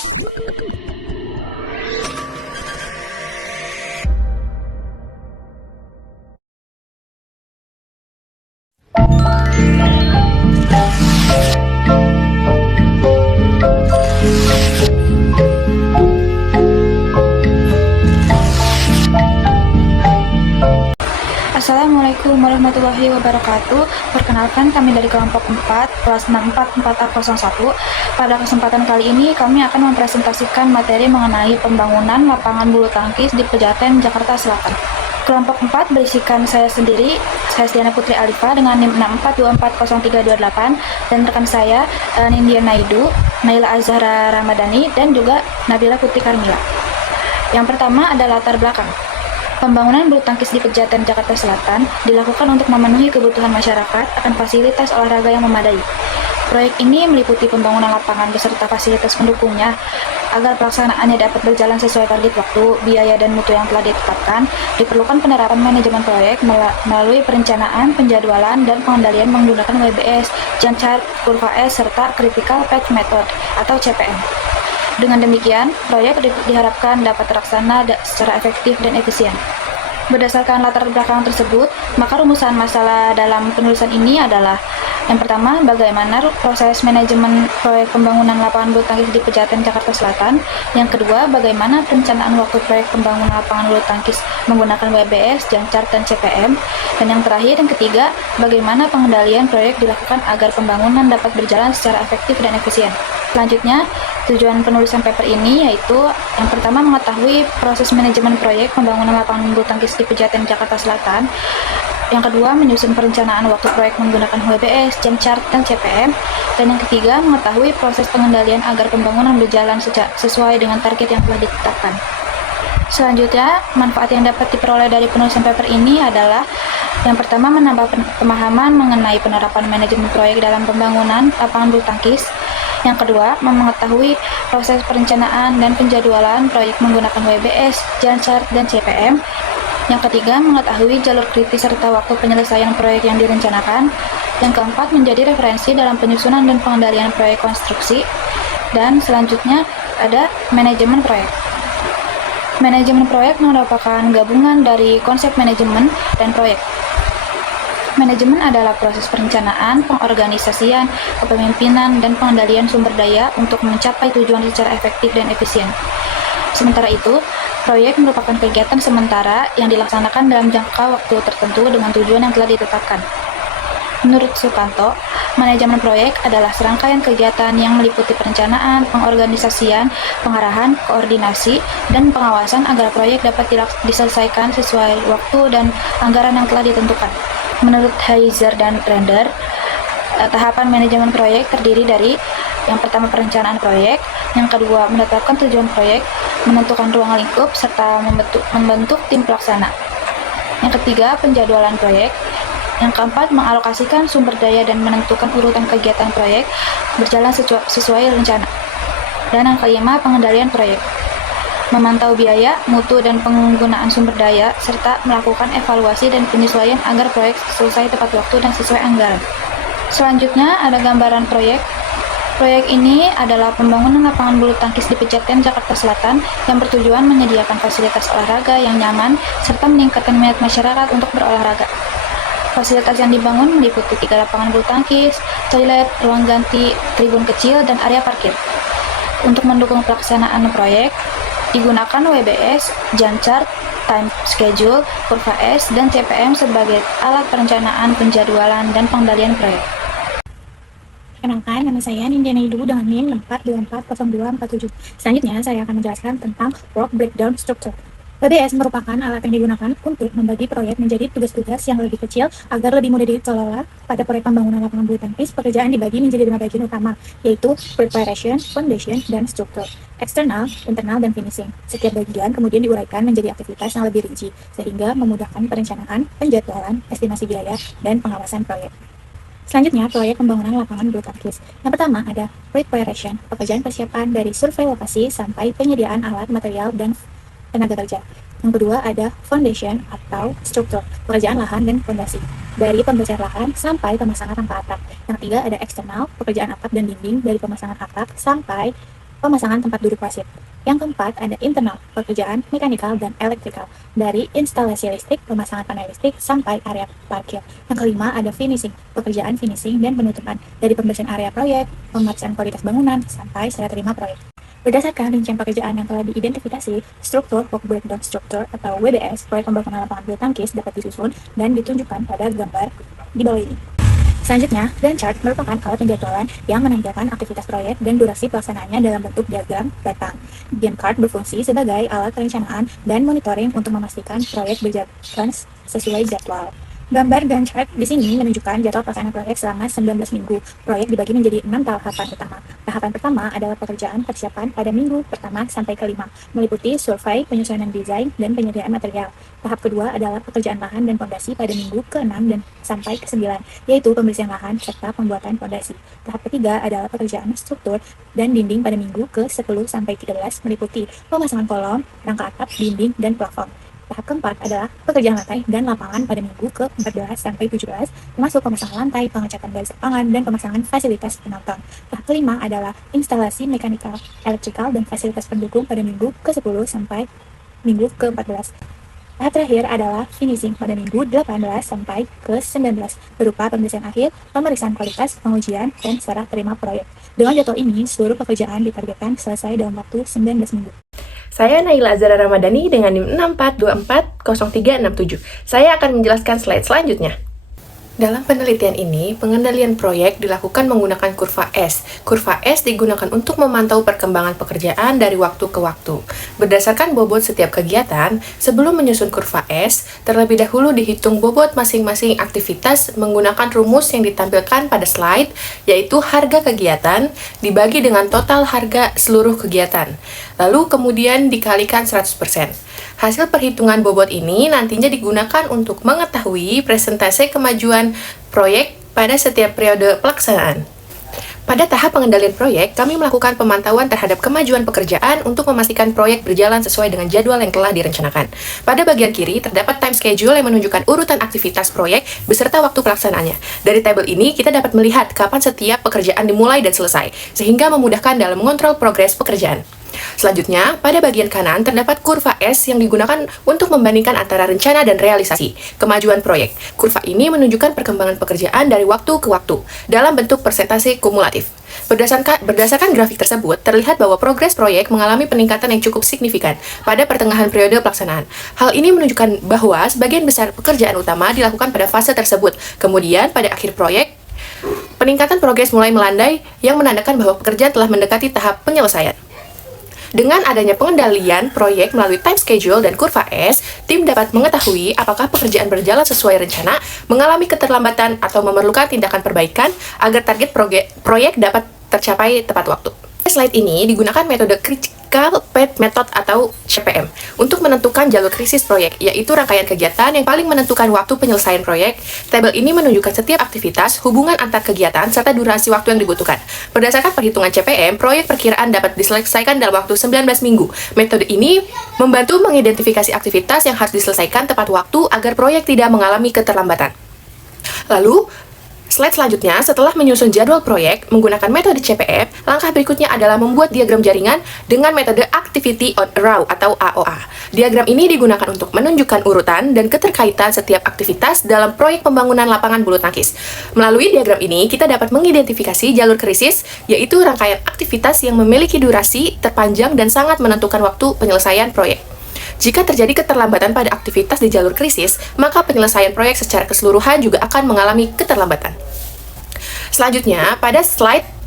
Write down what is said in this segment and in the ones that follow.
Assalamualaikum warahmatullahi wabarakatuh. Perkenalkan, kami dari kelompok 4, kelas 644A01. Pada kesempatan kali ini, kami akan mempresentasikan materi mengenai pembangunan lapangan bulu tangkis di Pejaten, Jakarta Selatan. Kelompok 4 berisikan saya sendiri, saya Stiana Putri Alifa dengan NIM 6424038, dan rekan saya Nindya Naidu, Naila Azhara Ramadhani, dan juga Nabila Putri Karmila. Yang pertama ada latar belakang. Pembangunan bulu tangkis di Pejaten, Jakarta Selatan dilakukan untuk memenuhi kebutuhan masyarakat akan fasilitas olahraga yang memadai. Proyek ini meliputi pembangunan lapangan beserta fasilitas pendukungnya. Agar pelaksanaannya dapat berjalan sesuai target waktu, biaya, dan mutu yang telah ditetapkan, diperlukan penerapan manajemen proyek melalui perencanaan, penjadwalan, dan pengendalian menggunakan WBS, Gantt chart, kurva S, serta Critical Path Method atau CPM. Dengan demikian, proyek diharapkan dapat terlaksana secara efektif dan efisien. Berdasarkan latar belakang tersebut, maka rumusan masalah dalam penulisan ini adalah: yang pertama, bagaimana proses manajemen proyek pembangunan lapangan bulu tangkis di Pejaten, Jakarta Selatan. Yang kedua, bagaimana perencanaan waktu proyek pembangunan lapangan bulu tangkis menggunakan WBS, Gantt chart, dan CPM. Dan yang terakhir, yang ketiga, bagaimana pengendalian proyek dilakukan agar pembangunan dapat berjalan secara efektif dan efisien. Selanjutnya, tujuan penulisan paper ini yaitu yang pertama, mengetahui proses manajemen proyek pembangunan lapangan bulu tangkis di Pejaten, Jakarta Selatan. Yang kedua, menyusun perencanaan waktu proyek menggunakan WBS, Gantt chart, dan CPM. Dan yang ketiga, mengetahui proses pengendalian agar pembangunan berjalan sesuai dengan target yang telah ditetapkan. Selanjutnya, manfaat yang dapat diperoleh dari penulisan paper ini adalah: yang pertama, menambah pemahaman mengenai penerapan manajemen proyek dalam pembangunan lapangan bulu tangkis. Yang kedua, mengetahui proses perencanaan dan penjadwalan proyek menggunakan WBS, Gantt chart, dan CPM. Yang ketiga, mengetahui jalur kritis serta waktu penyelesaian proyek yang direncanakan. Yang keempat, menjadi referensi dalam penyusunan dan pengendalian proyek konstruksi. Dan selanjutnya ada manajemen proyek. Manajemen proyek merupakan gabungan dari konsep manajemen dan proyek. Manajemen adalah proses perencanaan, pengorganisasian, kepemimpinan, dan pengendalian sumber daya untuk mencapai tujuan secara efektif dan efisien. Sementara itu, proyek merupakan kegiatan sementara yang dilaksanakan dalam jangka waktu tertentu dengan tujuan yang telah ditetapkan. Menurut Sukanto, manajemen proyek adalah serangkaian kegiatan yang meliputi perencanaan, pengorganisasian, pengarahan, koordinasi, dan pengawasan agar proyek dapat diselesaikan sesuai waktu dan anggaran yang telah ditentukan. Menurut Heiser dan Render, tahapan manajemen proyek terdiri dari: yang pertama, perencanaan proyek; yang kedua, menetapkan tujuan proyek, menentukan ruang lingkup, serta membentuk tim pelaksana; yang ketiga, penjadwalan proyek; yang keempat, mengalokasikan sumber daya dan menentukan urutan kegiatan proyek berjalan sesuai rencana; dan yang kelima, pengendalian proyek, memantau biaya, mutu, dan penggunaan sumber daya, serta melakukan evaluasi dan penyesuaian agar proyek selesai tepat waktu dan sesuai anggaran. Selanjutnya ada gambaran proyek. Proyek ini adalah pembangunan lapangan bulu tangkis di Pejaten, Jakarta Selatan yang bertujuan menyediakan fasilitas olahraga yang nyaman serta meningkatkan minat masyarakat untuk berolahraga. Fasilitas yang dibangun meliputi 3 lapangan bulu tangkis, toilet, ruang ganti, tribun kecil, dan area parkir. Untuk mendukung pelaksanaan proyek, digunakan WBS, Gantt chart, time schedule, kurva S, dan CPM sebagai alat perencanaan, penjadwalan, dan pengendalian proyek. Perkenalkan, nama saya Nindya Naidu dengan NIM 6240247. Selanjutnya, saya akan menjelaskan tentang work breakdown structure. WBS merupakan alat yang digunakan untuk membagi proyek menjadi tugas-tugas yang lebih kecil agar lebih mudah dikelola. Pada proyek pembangunan lapangan bulu tangkis, pekerjaan dibagi menjadi 5 bagian utama, yaitu preparation, foundation, dan struktur, eksternal, internal, dan finishing. Setiap bagian kemudian diuraikan menjadi aktivitas yang lebih rinci, sehingga memudahkan perencanaan, penjadwalan, estimasi biaya, dan pengawasan proyek. Selanjutnya, proyek pembangunan lapangan bulu tangkis. Yang pertama ada preparation, pekerjaan persiapan dari survei lokasi sampai penyediaan alat, material, dan tenaga kerja. Yang kedua ada foundation atau struktur, pekerjaan lahan dan fondasi, dari pembelajaran lahan sampai pemasangan rangka atap. Yang ketiga ada eksternal, pekerjaan atap dan dinding dari pemasangan atap sampai pemasangan tempat duduk wasit. Yang keempat ada internal, pekerjaan mekanikal dan elektrikal, dari instalasi listrik, pemasangan panel listrik, sampai area parkir. Yang kelima ada finishing, pekerjaan finishing dan penutupan, dari pembersihan area proyek, pemeriksaan kualitas bangunan, sampai serah terima proyek. Berdasarkan rincian pekerjaan yang telah diidentifikasi, struktur work breakdown structure atau WBS, proyek pembangunan lapangan bulu tangkis dapat disusun dan ditunjukkan pada gambar di bawah ini. Selanjutnya, Gantt chart merupakan alat penjadwalan yang menandakan aktivitas proyek dan durasi pelaksanaannya dalam bentuk diagram batang. Gantt chart berfungsi sebagai alat perencanaan dan monitoring untuk memastikan proyek berjalan sesuai jadwal. Gambar Gantt chart di sini menunjukkan jadwal pelaksanaan proyek selama 19 minggu. Proyek dibagi menjadi 6 tahapan utama. Tahapan pertama adalah pekerjaan persiapan pada minggu pertama sampai kelima, meliputi survei, penyesuaian desain, dan penyediaan material. Tahap kedua adalah pekerjaan lahan dan fondasi pada minggu ke-6 dan sampai ke-9, yaitu pembersihan lahan serta pembuatan fondasi. Tahap ketiga adalah pekerjaan struktur dan dinding pada minggu ke-10 sampai 13, meliputi pemasangan kolom, rangka atap, dinding, dan plafon. Tahap keempat adalah pekerjaan lantai dan lapangan pada minggu ke-14 sampai 17, termasuk pemasangan lantai, pengecatan garis lapangan, dan pemasangan fasilitas penonton. Tahap kelima adalah instalasi mekanikal, elektrikal, dan fasilitas pendukung pada minggu ke-10 sampai minggu ke-14. Tahap terakhir adalah finishing pada minggu 18 sampai ke-19, berupa pembersihan akhir, pemeriksaan kualitas, pengujian, dan serah terima proyek. Dengan jadwal ini, seluruh pekerjaan ditargetkan selesai dalam waktu 19 minggu. Saya Naila Azara Ramadhani dengan NIM 64240367. Saya akan menjelaskan slide selanjutnya. Dalam penelitian ini, pengendalian proyek dilakukan menggunakan kurva S. Kurva S digunakan untuk memantau perkembangan pekerjaan dari waktu ke waktu. Berdasarkan bobot setiap kegiatan, sebelum menyusun kurva S, terlebih dahulu dihitung bobot masing-masing aktivitas menggunakan rumus yang ditampilkan pada slide, yaitu harga kegiatan dibagi dengan total harga seluruh kegiatan. Lalu kemudian dikalikan 100%. Hasil perhitungan bobot ini nantinya digunakan untuk mengetahui presentase kemajuan proyek pada setiap periode pelaksanaan. Pada tahap pengendalian proyek, kami melakukan pemantauan terhadap kemajuan pekerjaan untuk memastikan proyek berjalan sesuai dengan jadwal yang telah direncanakan. Pada bagian kiri, terdapat time schedule yang menunjukkan urutan aktivitas proyek beserta waktu pelaksanaannya. Dari tabel ini, kita dapat melihat kapan setiap pekerjaan dimulai dan selesai, sehingga memudahkan dalam mengontrol progres pekerjaan. Selanjutnya, pada bagian kanan terdapat kurva S yang digunakan untuk membandingkan antara rencana dan realisasi kemajuan proyek. Kurva ini menunjukkan perkembangan pekerjaan dari waktu ke waktu dalam bentuk persentase kumulatif. Berdasarkan grafik tersebut, terlihat bahwa progres proyek mengalami peningkatan yang cukup signifikan pada pertengahan periode pelaksanaan. Hal ini menunjukkan bahwa sebagian besar pekerjaan utama dilakukan pada fase tersebut. Kemudian, pada akhir proyek, peningkatan progres mulai melandai yang menandakan bahwa pekerjaan telah mendekati tahap penyelesaian. Dengan adanya pengendalian proyek melalui time schedule dan kurva S, tim dapat mengetahui apakah pekerjaan berjalan sesuai rencana, mengalami keterlambatan, atau memerlukan tindakan perbaikan agar target proyek dapat tercapai tepat waktu. Slide ini digunakan metode Critical Path Method atau CPM untuk menentukan jalur krisis proyek, yaitu rangkaian kegiatan yang paling menentukan waktu penyelesaian proyek. Tabel ini menunjukkan setiap aktivitas, hubungan antar kegiatan, serta durasi waktu yang dibutuhkan. Berdasarkan perhitungan CPM, proyek perkiraan dapat diselesaikan dalam waktu 19 minggu. Metode ini membantu mengidentifikasi aktivitas yang harus diselesaikan tepat waktu agar proyek tidak mengalami keterlambatan. Lalu, slide selanjutnya, setelah menyusun jadwal proyek menggunakan metode CPM, langkah berikutnya adalah membuat diagram jaringan dengan metode Activity on a Row atau AOA. Diagram ini digunakan untuk menunjukkan urutan dan keterkaitan setiap aktivitas dalam proyek pembangunan lapangan bulu tangkis. Melalui diagram ini, kita dapat mengidentifikasi jalur krisis, yaitu rangkaian aktivitas yang memiliki durasi terpanjang dan sangat menentukan waktu penyelesaian proyek. Jika terjadi keterlambatan pada aktivitas di jalur krisis, maka penyelesaian proyek secara keseluruhan juga akan mengalami keterlambatan. Selanjutnya, pada slide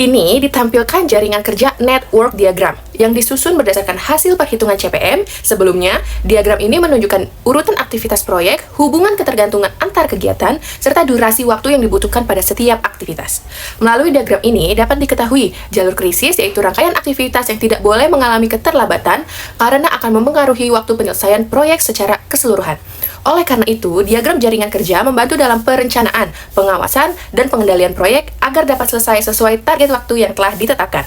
ini ditampilkan jaringan kerja network diagram yang disusun berdasarkan hasil perhitungan CPM. Sebelumnya, diagram ini menunjukkan urutan aktivitas proyek, hubungan ketergantungan antar kegiatan, serta durasi waktu yang dibutuhkan pada setiap aktivitas. Melalui diagram ini dapat diketahui jalur krisis, yaitu rangkaian aktivitas yang tidak boleh mengalami keterlambatan karena akan mempengaruhi waktu penyelesaian proyek secara keseluruhan. Oleh karena itu, diagram jaringan kerja membantu dalam perencanaan, pengawasan, dan pengendalian proyek agar dapat selesai sesuai target waktu yang telah ditetapkan.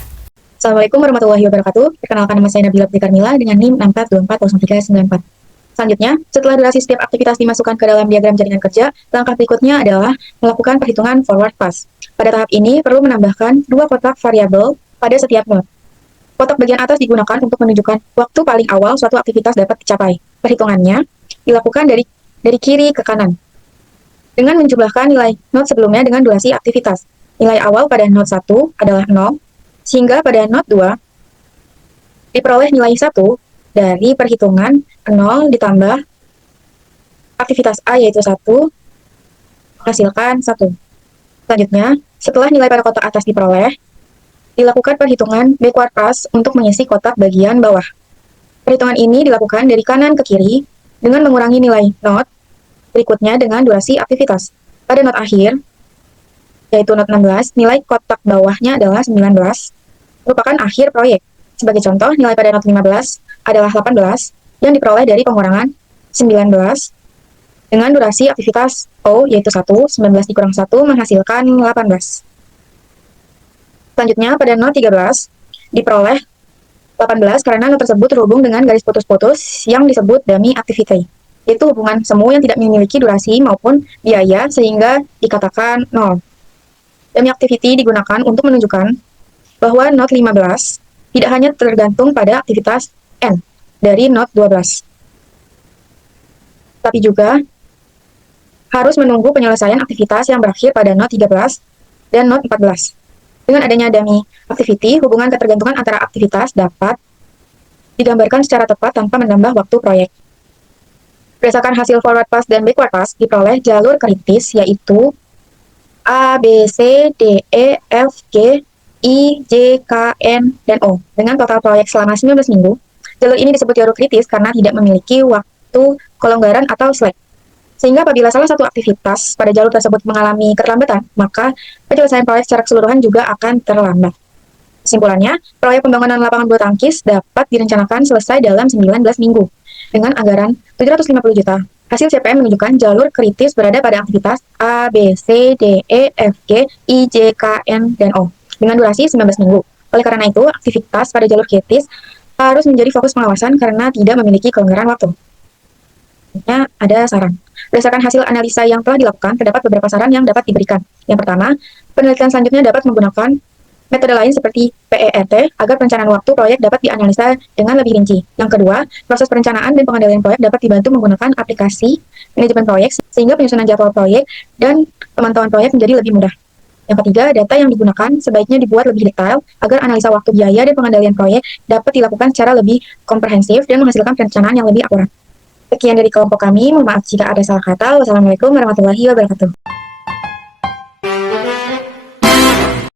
Assalamualaikum warahmatullahi wabarakatuh. Perkenalkan, nama saya Nabila Putri Carmila dengan NIM 64240394. Selanjutnya, setelah durasi setiap aktivitas dimasukkan ke dalam diagram jaringan kerja, langkah berikutnya adalah melakukan perhitungan forward pass. Pada tahap ini, perlu menambahkan dua kotak variabel pada setiap node. Kotak bagian atas digunakan untuk menunjukkan waktu paling awal suatu aktivitas dapat dicapai. Perhitungannya dilakukan dari kiri ke kanan, dengan menjumlahkan nilai not sebelumnya dengan durasi aktivitas. Nilai awal pada not 1 adalah 0, sehingga pada not 2 diperoleh nilai 1 dari perhitungan 0 ditambah aktivitas A yaitu 1, menghasilkan 1. Selanjutnya, setelah nilai pada kotak atas diperoleh, dilakukan perhitungan backward pass untuk mengisi kotak bagian bawah. Perhitungan ini dilakukan dari kanan ke kiri dengan mengurangi nilai not berikutnya dengan durasi aktivitas. Pada not akhir, yaitu not 16, nilai kotak bawahnya adalah 19, merupakan akhir proyek. Sebagai contoh, nilai pada not 15 adalah 18 yang diperoleh dari pengurangan 19 dengan durasi aktivitas O yaitu 1, 19 dikurang 1 menghasilkan 18. Selanjutnya, pada not 13 diperoleh 18 karena not tersebut terhubung dengan garis putus-putus yang disebut dummy activity, yaitu hubungan semu yang tidak memiliki durasi maupun biaya sehingga dikatakan 0. Dummy activity digunakan untuk menunjukkan bahwa not 15 tidak hanya tergantung pada aktivitas N dari not 12, tapi juga harus menunggu penyelesaian aktivitas yang berakhir pada not 13 dan not 14. Dengan adanya dummy activity, hubungan ketergantungan antara aktivitas dapat digambarkan secara tepat tanpa menambah waktu proyek. Berdasarkan hasil forward pass dan backward pass, diperoleh jalur kritis yaitu A, B, C, D, E, F, G, I, J, K, N, dan O. Dengan total proyek selama 19 minggu, jalur ini disebut jalur kritis karena tidak memiliki waktu kelonggaran atau slack. Sehingga apabila salah satu aktivitas pada jalur tersebut mengalami keterlambatan, maka penyelesaian proyek secara keseluruhan juga akan terlambat. Kesimpulannya, proyek pembangunan lapangan bulu tangkis dapat direncanakan selesai dalam 19 minggu dengan anggaran 750 juta. Hasil CPM menunjukkan jalur kritis berada pada aktivitas A, B, C, D, E, F, G, I, J, K, N, dan O dengan durasi 19 minggu. Oleh karena itu, aktivitas pada jalur kritis harus menjadi fokus pengawasan karena tidak memiliki kelonggaran waktu. Ada saran. Berdasarkan hasil analisa yang telah dilakukan, terdapat beberapa saran yang dapat diberikan. Yang pertama, penelitian selanjutnya dapat menggunakan metode lain seperti PERT agar perencanaan waktu proyek dapat dianalisa dengan lebih rinci. Yang kedua, proses perencanaan dan pengendalian proyek dapat dibantu menggunakan aplikasi manajemen proyek sehingga penyusunan jadwal proyek dan pemantauan proyek menjadi lebih mudah. Yang ketiga, data yang digunakan sebaiknya dibuat lebih detail agar analisa waktu biaya dan pengendalian proyek dapat dilakukan secara lebih komprehensif dan menghasilkan perencanaan yang lebih akurat. Sekian dari kelompok kami, mohon maaf jika ada salah kata. Wassalamualaikum warahmatullahi wabarakatuh.